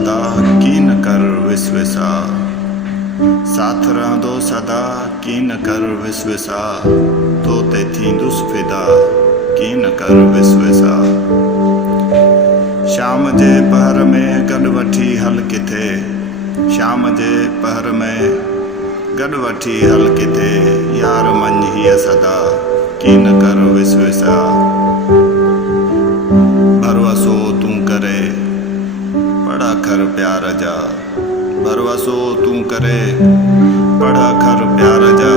सदा की न कर विश्वसा, साथ रहंदो सदा की न कर विश्वसा, तो ते थींदुसि फिदा की न कर विश्वसा। शाम जे पहर में गॾु वठी हल किथे, शाम जे पहर में गॾु वठी हल किथे, यार मञ हीअ सदा की न कर विश्वसा। भरवसो तूं करे पढ़ अखर प्यार जा, भरवसो तूं करे पढ़ अखर प्यार जा,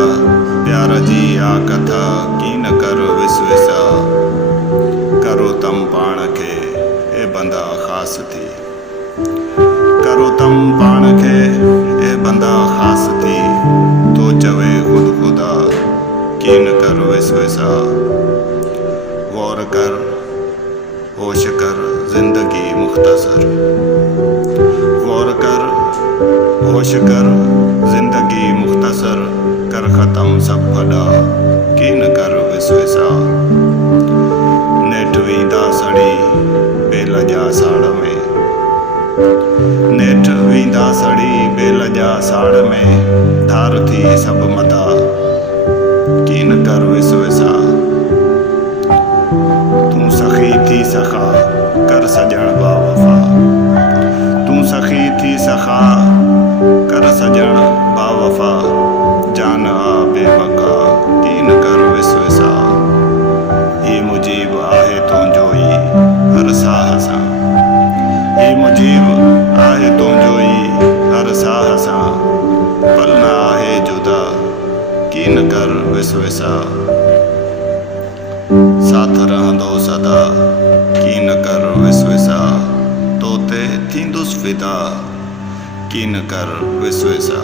प्यार जी आ कथा की न कर विश्वसा। करो तम पाण खे ए बंदा ख़ासि थी, करो तम पाण खे ए बंदा ख़ासि थी, तो चवे ख़ुद ख़ुदा की न कर विश्वसा। गौर कर होश कर जिंदगी मुख्तसर, गौर कर होश कर जिंदगी मुख्तसर, कर ख़त्म सब भला की न कर विश्वसा। नेठि वेंदा सड़ी बेलजा साड़ में, नेठि वेंदा सड़ी बेलजा साड़ में, धार थी सब मदा की न कर विश्वसा। तूं सखी थी सखा कर सजण बावफ़ा, तूं सखी थी सखा कर सजण बावफ़ा, जान आ बेबका की न कर विश्वसा। ही मुजीब आहे तुंहिंजो ई हर साह सां, ही मुजीब आहे तुंहिंजो ई हर साह सां, पल न आहे जुदा की न कर विश्वसा। साथ रहंदो सदा की न कर विश्वसा, तो ते थींदुसि फिदा की न कर विश्वसा।